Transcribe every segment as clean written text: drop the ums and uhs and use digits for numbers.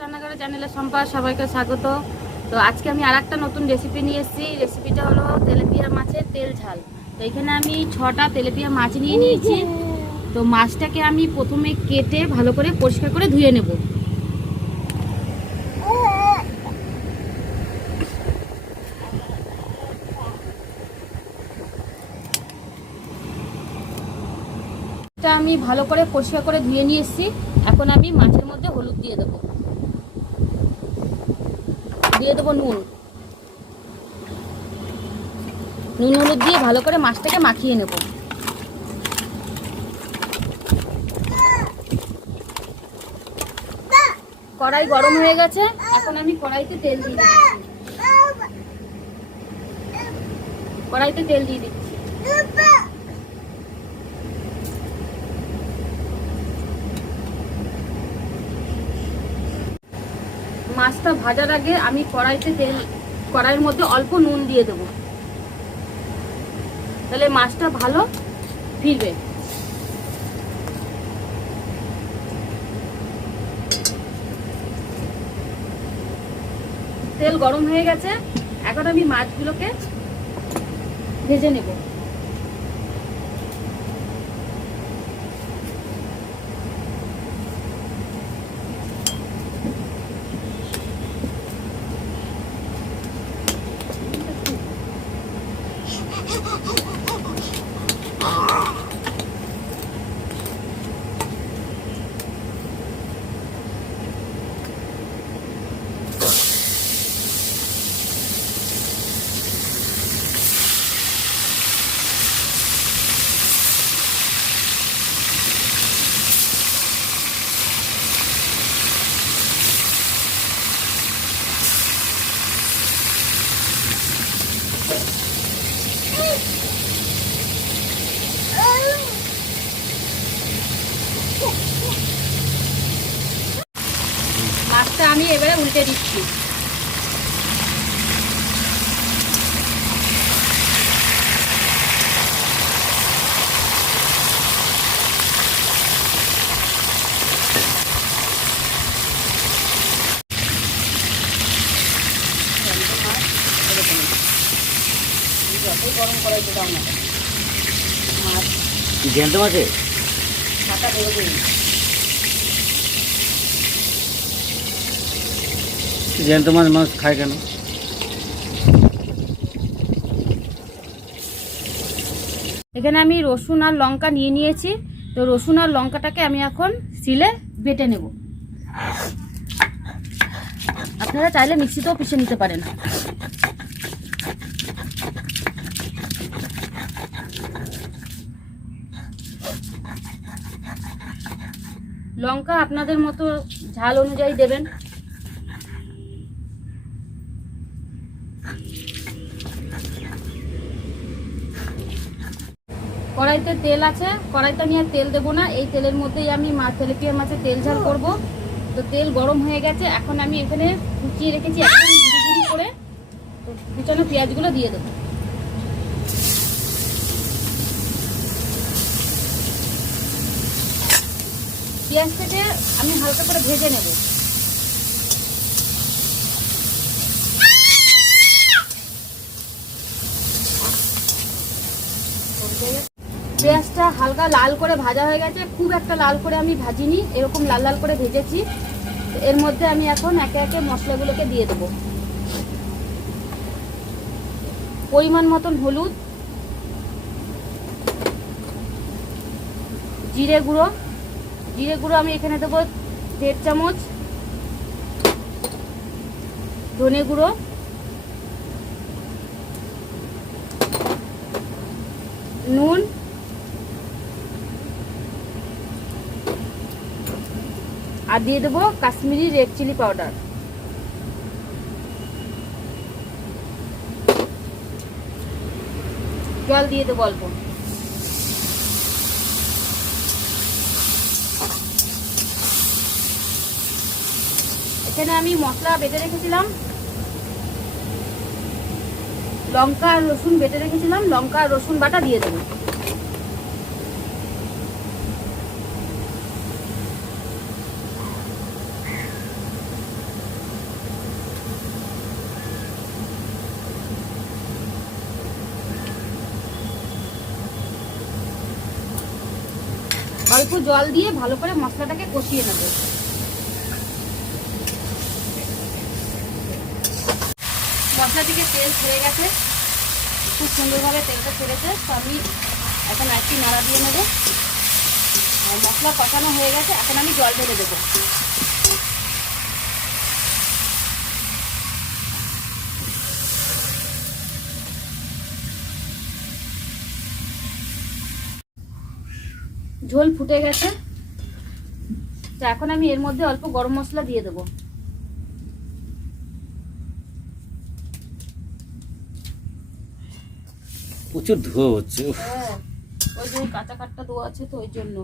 রান্নাঘরে চ্যানেলে সম্পা সবাইকে স্বাগত। তো আজকে আমি আরেকটা নতুন রেসিপি নিয়ে এসেছি। রেসিপিটা হলো তেলাপিয়া মাছের তেল ঝাল। তো এখানে আমি 6টা তেলাপিয়া মাছ নিয়ে নিয়েছি। তো মাছটাকে আমি প্রথমে কেটে ভালো করে পরিষ্কার করে ধুয়ে নেব। আমি ভালো করে পরিষ্কার করে ধুয়ে নিয়ে এসেছি। এখন আমি মাছের মধ্যে হলুদ দিয়ে দেবো, নুন হলুদ দিয়ে ভালো করে মাছটাকে মাখিয়ে নেব। কড়াই গরম হয়ে গেছে, এখন আমি কড়াইতে তেল দিয়ে দিচ্ছি। মাছটা ভাজার আগে আমি কড়াইয়ের মধ্যে অল্প নুন দিয়ে দেবো, তাহলে মাছটা ভালো ফিরবে। তেল গরম হয়ে গেছে, এখন আমি মাছগুলোকে ভেজে নেব। মাছটা আমি এবারে উল্টে দিচ্ছি। গরম করাইতে দাও না, মাছ জ্যান্ত মাছে ছাতা বেরো দিন। জ্যান্ত মাছ খায় কেন? এখানে আমি রসুন আর লঙ্কা নিয়ে নিয়েছি। তো রসুন আর লঙ্কাটাকে আমি এখন শিলে বেটে নেব। আপনারা চাইলে মিক্সিতেও পিষে নিতে পারেন। লঙ্কা আপনাদের মতো ঝাল অনুযায়ী দেবেন। কড়াইতে তেল আছে, কড়াইতে আমি আর তেল দেবো না। এই তেলের মধ্যেই আমি তেলাপিয়া মাছের তেল ঝাল করব। তো তেল গরম হয়ে গেছে, এখন আমি এখানে কুচিয়ে রেখেছি একদম ঝিরি করে কুচানো পেঁয়াজগুলো দিয়ে দেবো। পেঁয়াজটাকে আমি হালকা করে ভেজে নেব। পেঁয়াজটা হালকা লাল করে ভাজা হয়ে গেছে, খুব একটা লাল করে আমি ভাজিনি, এরকম লাল লাল করে ভেজেছি। এর মধ্যে আমি এখন একে একে মশলাগুলোকে দিয়ে দেবো। পরিমাণ মতন হলুদ, জিরে গুঁড়ো আমি এখানে দেবো 1.5 চামচ, ধনে গুঁড়ো, নুন, আর দিয়ে দেবো কাশ্মীরি রেড চিলি পাউডার। জল দিয়ে দেবো অল্প। এখানে আমি মশলা বেটে রেখেছিলাম, লঙ্কা আর রসুন বেটে রেখেছিলাম, লঙ্কা আর রসুন বাটা দিয়ে দেবো। অল্প জল দিয়ে ভালো করে মশলাটাকে কষিয়ে নেব। মশলা থেকে তেল ছেড়ে গেছে, খুব সুন্দরভাবে তেলটা ছেড়েছে। তো আমি এখন একটি নাড়া দিয়ে নেব। মশলা কষানো হয়ে গেছে, এখন আমি জল ঢেলে দেবো। ঝোল ফুটে গেছে, তো এখন আমি এর মধ্যে অল্প গরম মশলা দিয়ে দেবো। প্রচুর ধোয়া হচ্ছে। হ্যাঁ, ওই যে কাঁচা কাঠটা ধোয়া আছে, তো ওই জন্য।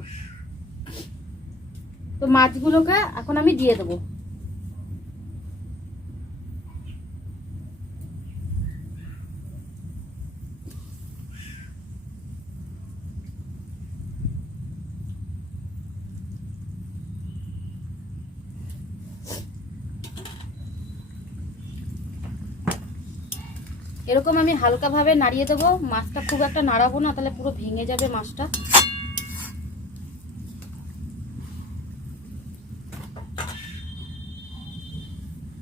তো মাছগুলোকে এখন আমি দিয়ে দেবো। এরকম আমি হালকাভাবে নাড়িয়ে দেবো। মাছটা খুব একটা নাড়াবো না, তাহলে পুরো ভেঙে যাবে মাছটা।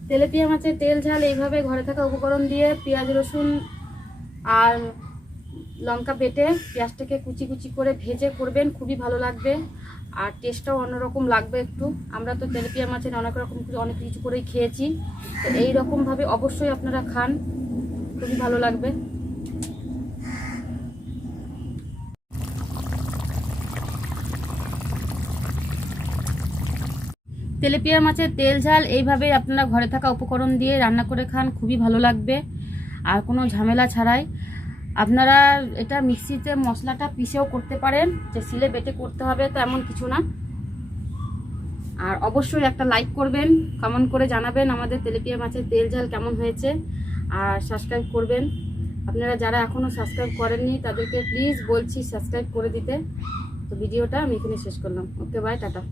তেলাপিয়া মাছের তেল ঝাল এইভাবে ঘরে থাকা উপকরণ দিয়ে পেঁয়াজ রসুন আর লঙ্কা বেটে পেঁয়াজটাকে কুচি কুচি করে ভেজে করবেন, খুবই ভালো লাগবে। আর টেস্টটাও অন্যরকম লাগবে একটু। আমরা তো তেলাপিয়া মাছের অনেক কিছু করেই খেয়েছি, তো এইরকমভাবে অবশ্যই আপনারা খান, খুবই ভালো লাগবে। তেলাপিয়া মাছের তেল ঝাল এইভাবে আপনারা ঘরে থাকা উপকরণ দিয়ে রান্না করে খান, খুবই ভালো লাগবে। আর কোনো ঝামেলা ছাড়াই আপনারা এটা মিক্সিতে মশলাটা পিষেও করতে পারেন, যে সিলে বেটে করতে হবে তো এমন কিছু না। আর অবশ্যই একটা লাইক করবেন, কমেন্ট করে জানাবেন আমাদের তেলাপিয়া মাছের তেল ঝাল কেমন হয়েছে। আর সাবস্ক্রাইব করবেন। আপনারা যারা এখনও সাবস্ক্রাইব করেননি তাদেরকে প্লিজ বলছি সাবস্ক্রাইব করে দিতে। তো ভিডিওটা আমি এখানে শেষ করলাম। ওকে, বাই, টাটা।